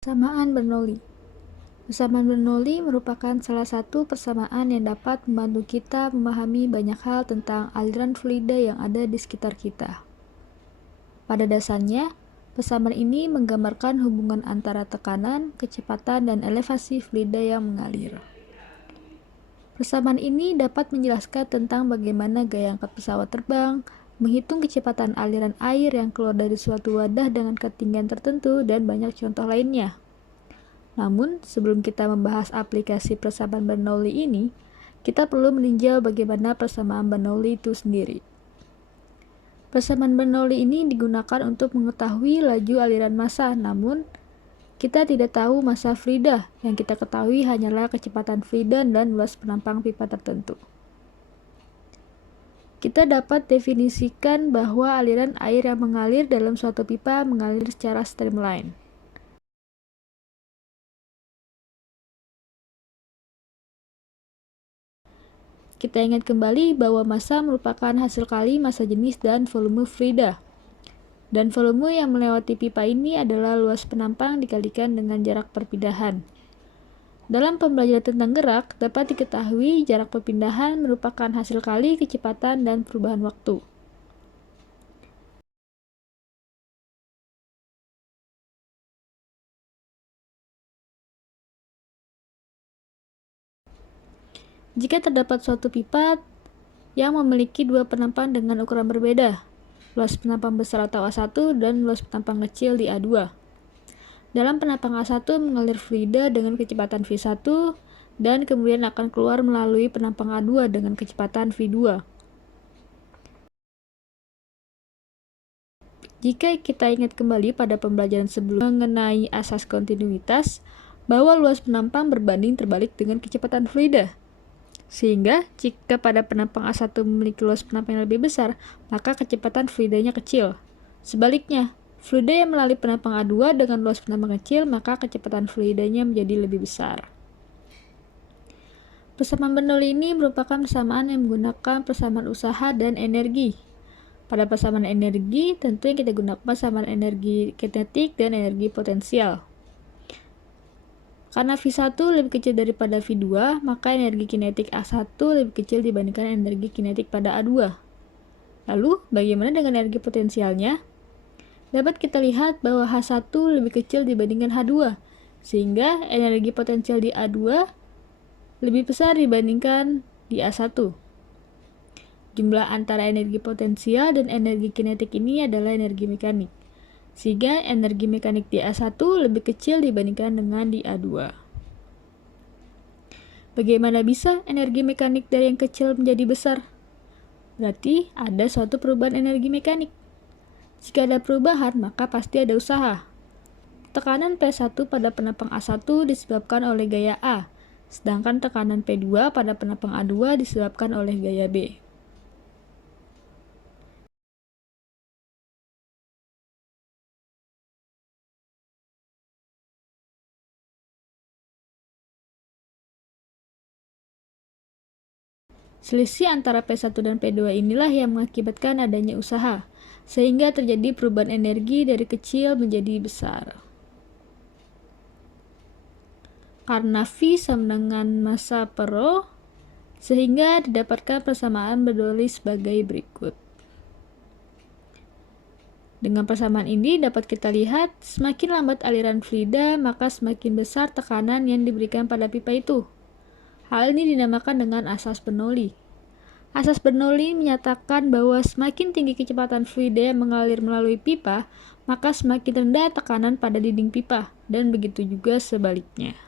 Persamaan Bernoulli. Persamaan Bernoulli merupakan salah satu persamaan yang dapat membantu kita memahami banyak hal tentang aliran fluida yang ada di sekitar kita. Pada dasarnya, persamaan ini menggambarkan hubungan antara tekanan, kecepatan, dan elevasi fluida yang mengalir. Persamaan ini dapat menjelaskan tentang bagaimana gaya angkat pesawat terbang, menghitung kecepatan aliran air yang keluar dari suatu wadah dengan ketinggian tertentu, dan banyak contoh lainnya. Namun, sebelum kita membahas aplikasi persamaan Bernoulli ini, kita perlu meninjau bagaimana persamaan Bernoulli itu sendiri. Persamaan Bernoulli ini digunakan untuk mengetahui laju aliran massa, namun kita tidak tahu massa fluida. Yang kita ketahui hanyalah kecepatan fluida dan luas penampang pipa tertentu. Kita dapat definisikan bahwa aliran air yang mengalir dalam suatu pipa mengalir secara streamline. Kita ingat kembali bahwa massa merupakan hasil kali massa jenis dan volume fluida. Dan volume yang melewati pipa ini adalah luas penampang dikalikan dengan jarak perpindahan. Dalam pembelajaran tentang gerak, dapat diketahui jarak perpindahan merupakan hasil kali kecepatan dan perubahan waktu. Jika terdapat suatu pipa yang memiliki dua penampang dengan ukuran berbeda, luas penampang besar atau A1 dan luas penampang kecil di A2. Dalam penampang A1 mengalir fluida dengan kecepatan V1 dan kemudian akan keluar melalui penampang A2 dengan kecepatan V2. Jika kita ingat kembali pada pembelajaran sebelumnya mengenai asas kontinuitas, bahwa luas penampang berbanding terbalik dengan kecepatan fluida. Sehingga, jika pada penampang A1 memiliki luas penampang yang lebih besar, maka kecepatan fluidanya kecil. Sebaliknya, fluida yang melalui penampang A2 dengan luas penampang kecil, maka kecepatan fluidanya menjadi lebih besar. Persamaan Bernoulli ini merupakan persamaan yang menggunakan persamaan usaha dan energi. Pada persamaan energi, tentu yang kita gunakan persamaan energi kinetik dan energi potensial. Karena V1 lebih kecil daripada V2, maka energi kinetik A1 lebih kecil dibandingkan energi kinetik pada A2. Lalu, bagaimana dengan energi potensialnya? Dapat kita lihat bahwa H1 lebih kecil dibandingkan H2, sehingga energi potensial di A2 lebih besar dibandingkan di A1. Jumlah antara energi potensial dan energi kinetik ini adalah energi mekanik, sehingga energi mekanik di A1 lebih kecil dibandingkan dengan di A2. Bagaimana bisa energi mekanik dari yang kecil menjadi besar? Berarti ada suatu perubahan energi mekanik. Jika ada perubahan, maka pasti ada usaha. Tekanan P1 pada penampang A1 disebabkan oleh gaya A, sedangkan tekanan P2 pada penampang A2 disebabkan oleh gaya B. Selisih antara P1 dan P2 inilah yang mengakibatkan adanya usaha, sehingga terjadi perubahan energi dari kecil menjadi besar. Karena V sama dengan massa per rho, sehingga didapatkan persamaan Bernoulli sebagai berikut. Dengan persamaan ini dapat kita lihat, semakin lambat aliran fluida, maka semakin besar tekanan yang diberikan pada pipa itu. Hal ini dinamakan dengan asas Bernoulli. Asas Bernoulli menyatakan bahwa semakin tinggi kecepatan fluida yang mengalir melalui pipa, maka semakin rendah tekanan pada dinding pipa, dan begitu juga sebaliknya.